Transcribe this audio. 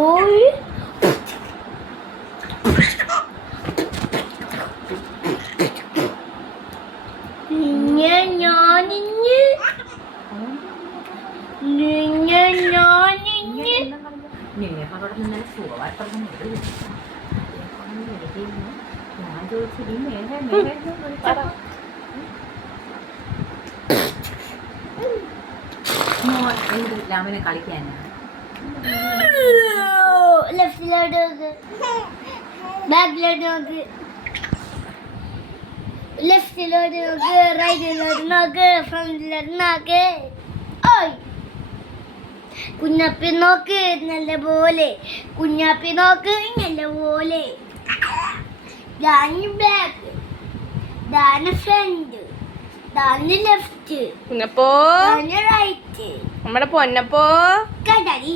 ഓയ് രാമനെ കളിക്കാനാ ലെഫ്റ്റിലോട്ട് നോക്ക്, ബാക്കിലോട്ട് നോക്ക്, ലെഫ്റ്റിലോട്ട് നോക്ക്, റൈറ്റിലോട്ട് നോക്ക്, ഫ്രണ്ടിലോട്ട് നോക്ക്. ഓയ് കുഞ്ഞാപ്പി നോക്ക് നല്ല പോലെ, കുഞ്ഞാപ്പി നോക്ക് നല്ല പോലെ. ഇതാണ് ബാക്ക്, ഇതാണ് ഫ്രണ്ട്, ഇതാണ് ലെഫ്റ്റ്, പൊന്നപ്പോ ഇതാണ് റൈറ്റ്. നമ്മുടെ പൊന്നപ്പോ കണ്ടാടി